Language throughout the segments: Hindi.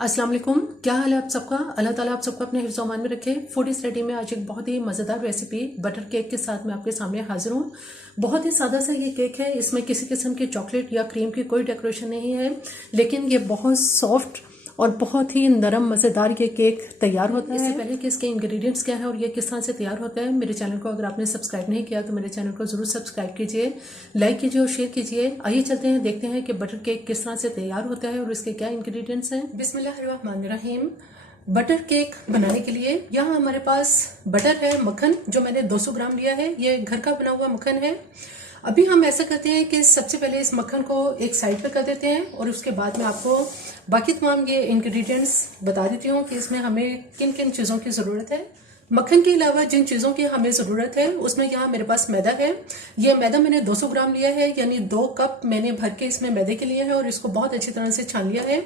अस्सलाम वालेकुम। क्या हाल है आप सबका? अल्लाह ताला आप सबको अपने हिफ्ज़ अमान में रखे। फूड इस रेडी में आज एक बहुत ही मज़ेदार रेसिपी बटर केक के साथ मैं आपके सामने हाजिर हूँ। बहुत ही सादा सा ये केक है, इसमें किसी किस्म की चॉकलेट या क्रीम की कोई डेकोरेशन नहीं है, लेकिन ये बहुत सॉफ्ट और बहुत ही नरम मज़ेदार ये केक तैयार होता है। इससे पहले कि इसके इंग्रेडिएंट्स क्या है और ये किस तरह से तैयार होता है, मेरे चैनल को अगर आपने सब्सक्राइब नहीं किया तो मेरे चैनल को ज़रूर सब्सक्राइब कीजिए, लाइक कीजिए और शेयर कीजिए। आइए चलते हैं, देखते हैं कि बटर केक किस तरह से तैयार होता है और इसके क्या इंग्रेडिएंट्स हैं। बिस्मिल्लाहिर्रहमानिर्रहीम। बटर केक बनाने के लिए यहाँ हमारे पास बटर है, मक्खन जो मैंने 200 ग्राम लिया है, ये घर का बना हुआ मक्खन है। अभी हम ऐसा करते हैं कि सबसे पहले इस मक्खन को एक साइड पे कर देते हैं और उसके बाद में आपको बाकी तमाम ये इंग्रेडिएंट्स बता देती हूँ कि इसमें हमें किन किन चीज़ों की ज़रूरत है। मक्खन के अलावा जिन चीज़ों की हमें ज़रूरत है उसमें यहाँ मेरे पास मैदा है। ये मैदा मैंने 200 ग्राम लिया है, यानी 2 कप मैंने भर के इसमें मैदे के लिए है और इसको बहुत अच्छी तरह से छान लिया है।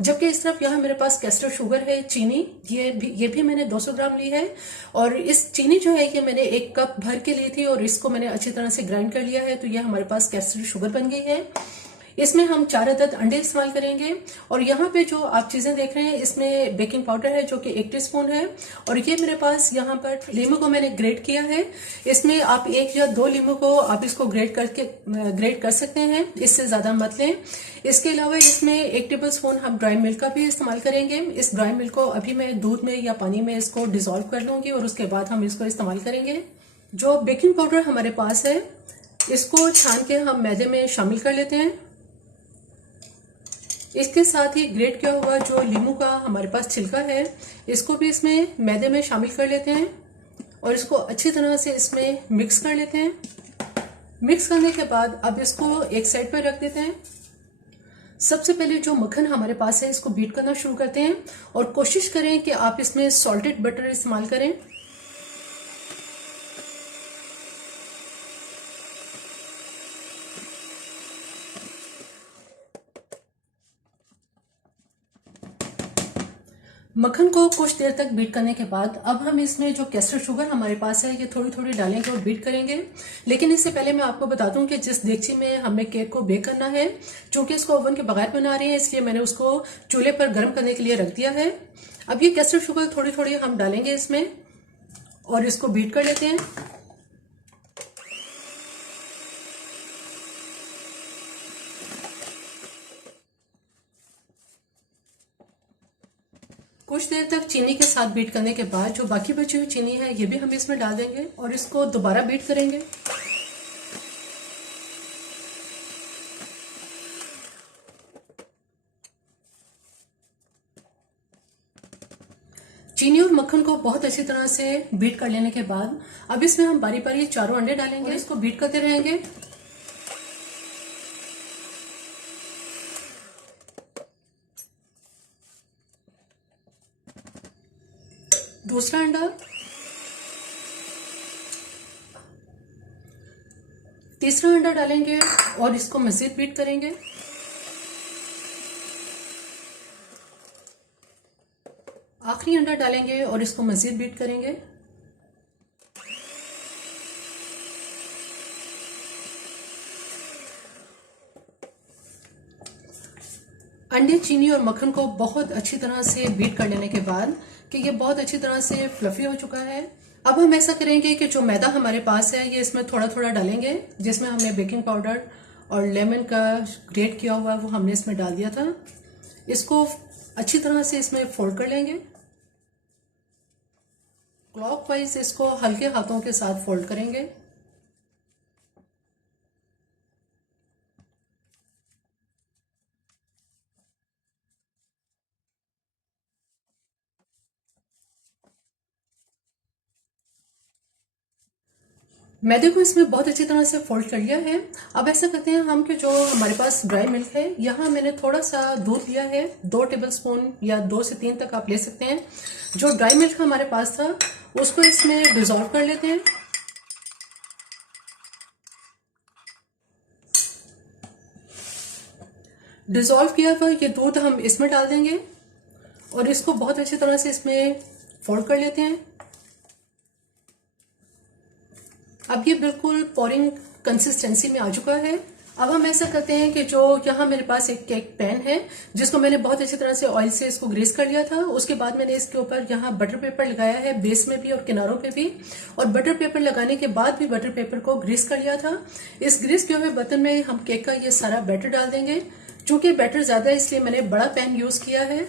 जबकि इस तरफ यहाँ मेरे पास कैस्टर शुगर है, चीनी, ये भी मैंने 200 ग्राम ली है। और इस चीनी जो है ये मैंने 1 कप भर के ली थी और इसको मैंने अच्छी तरह से ग्राइंड कर लिया है, तो ये हमारे पास कैस्टर शुगर बन गई है। इसमें हम 4 अदद अंडे इस्तेमाल करेंगे और यहाँ पे जो आप चीजें देख रहे हैं इसमें बेकिंग पाउडर है जो कि 1 टीस्पून है। और ये मेरे पास यहाँ पर लीमू को मैंने ग्रेट किया है। इसमें आप 1 या 2 लीमू को आप इसको ग्रेट कर सकते हैं, इससे ज्यादा मत लें। इसके अलावा इसमें 1 टेबल स्पून हम ड्राई मिल्क का भी इस्तेमाल करेंगे। इस ड्राई मिल्क को अभी मैं दूध में या पानी में इसको डिसॉल्व कर लूंगी और उसके बाद हम इसको इस्तेमाल करेंगे। जो बेकिंग पाउडर हमारे पास है इसको छान के हम मैदे में शामिल कर लेते हैं। इसके साथ ही ग्रेट किया हुआ जो लीमू का हमारे पास छिलका है इसको भी इसमें मैदे में शामिल कर लेते हैं और इसको अच्छी तरह से इसमें मिक्स कर लेते हैं। मिक्स करने के बाद अब इसको एक साइड पर रख देते हैं। सबसे पहले जो मक्खन हमारे पास है इसको बीट करना शुरू करते हैं और कोशिश करें कि आप इसमें सॉल्टेड बटर इस्तेमाल करें। मक्खन को कुछ देर तक बीट करने के बाद अब हम इसमें जो कैस्टर शुगर हमारे पास है ये थोड़ी थोड़ी डालेंगे और बीट करेंगे। लेकिन इससे पहले मैं आपको बता दूं कि जिस देगची में हमें केक को बेक करना है, चूंकि इसको ओवन के बगैर बना रहे हैं इसलिए मैंने उसको चूल्हे पर गर्म करने के लिए रख दिया है। अब ये कैस्टर शुगर थोड़ी थोड़ी हम डालेंगे इसमें और इसको बीट कर लेते हैं। कुछ देर तक चीनी के साथ बीट करने के बाद जो बाकी बची हुई चीनी है ये भी हम इसमें डाल देंगे और इसको दोबारा बीट करेंगे। चीनी और मक्खन को बहुत अच्छी तरह से बीट कर लेने के बाद अब इसमें हम बारी बारी चारों अंडे डालेंगे और इसको बीट करते रहेंगे। दूसरा अंडा, तीसरा अंडा डालेंगे और इसको मजीद बीट करेंगे। आखिरी अंडा डालेंगे और इसको मजीद बीट करेंगे। अंडे, चीनी और मक्खन को बहुत अच्छी तरह से बीट कर लेने के बाद कि ये बहुत अच्छी तरह से फ्लफी हो चुका है, अब हम ऐसा करेंगे कि जो मैदा हमारे पास है ये इसमें थोड़ा थोड़ा डालेंगे, जिसमें हमने बेकिंग पाउडर और लेमन का ग्रेट किया हुआ वो हमने इसमें डाल दिया था। इसको अच्छी तरह से इसमें फोल्ड कर लेंगे। क्लॉकवाइज इसको हल्के हाथों के साथ फोल्ड करेंगे। मैदे को इसमें बहुत अच्छी तरह से फोल्ड कर लिया है। अब ऐसा करते हैं हम कि जो हमारे पास ड्राई मिल्क है यहाँ मैंने थोड़ा सा दूध लिया है, 2 टेबल स्पून या 2 से 3 तक आप ले सकते हैं। जो ड्राई मिल्क हमारे पास था उसको इसमें डिसॉल्व कर लेते हैं। डिसॉल्व किया हुआ ये दूध हम इसमें डाल देंगे और इसको बहुत अच्छी तरह से इसमें फोल्ड कर लेते हैं। अब ये बिल्कुल पोरिंग कंसिस्टेंसी में आ चुका है। अब हम ऐसा करते हैं कि जो यहाँ मेरे पास एक केक पैन है जिसको मैंने बहुत अच्छी तरह से ऑयल से इसको ग्रीस कर लिया था। उसके बाद मैंने इसके ऊपर यहाँ बटर पेपर लगाया है, बेस में भी और किनारों पे भी। और बटर पेपर लगाने के बाद भी बटर पेपर को ग्रीस कर लिया था। इस ग्रीस किए हुए बर्तन में हम केक का ये सारा बैटर डाल देंगे। चूंकि बैटर ज्यादा है इसलिए मैंने बड़ा पैन यूज किया है।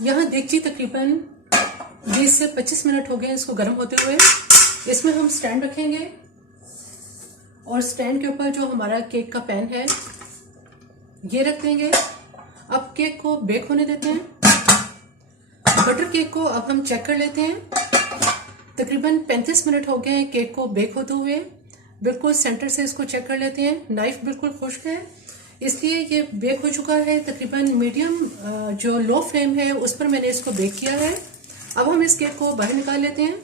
यहाँ देखें तकरीबन 20 से 25 मिनट हो गए इसको गर्म होते हुए। इसमें हम स्टैंड रखेंगे और स्टैंड के ऊपर जो हमारा केक का पैन है ये रख देंगे। अब केक को बेक होने देते हैं। बटर केक को अब हम चेक कर लेते हैं। तकरीबन 35 मिनट हो गए हैं केक को बेक होते हुए। बिल्कुल सेंटर से इसको चेक कर लेते हैं। नाइफ बिल्कुल खुश्क है इसलिए ये बेक हो चुका है। तकरीबन मीडियम जो लो फ्लेम है उस पर मैंने इसको बेक किया है। अब हम इस केक को बाहर निकाल लेते हैं।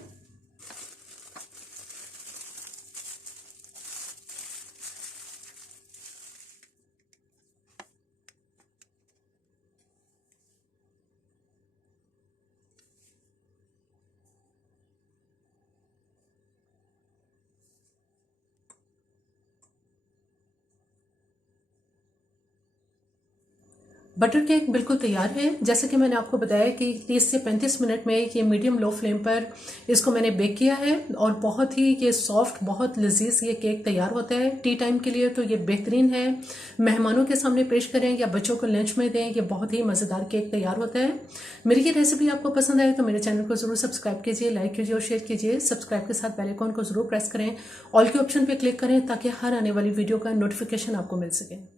बटर केक बिल्कुल तैयार है। जैसे कि मैंने आपको बताया कि 30 से 35 मिनट में ये मीडियम लो फ्लेम पर इसको मैंने बेक किया है और बहुत ही ये सॉफ्ट, बहुत लजीज ये केक तैयार होता है। टी टाइम के लिए तो ये बेहतरीन है। मेहमानों के सामने पेश करें या बच्चों को लंच में दें, ये बहुत ही मज़ेदार केक तैयार होता है। मेरी ये रेसिपी आपको पसंद आए तो मेरे चैनल को जरूर सब्सक्राइब कीजिए, लाइक कीजिए और शेयर कीजिए। सब्सक्राइब के साथ बेल आइकॉन को जरूर प्रेस करें, ऑल के ऑप्शन पर क्लिक करें ताकि हर आने वाली वीडियो का नोटिफिकेशन आपको मिल सके।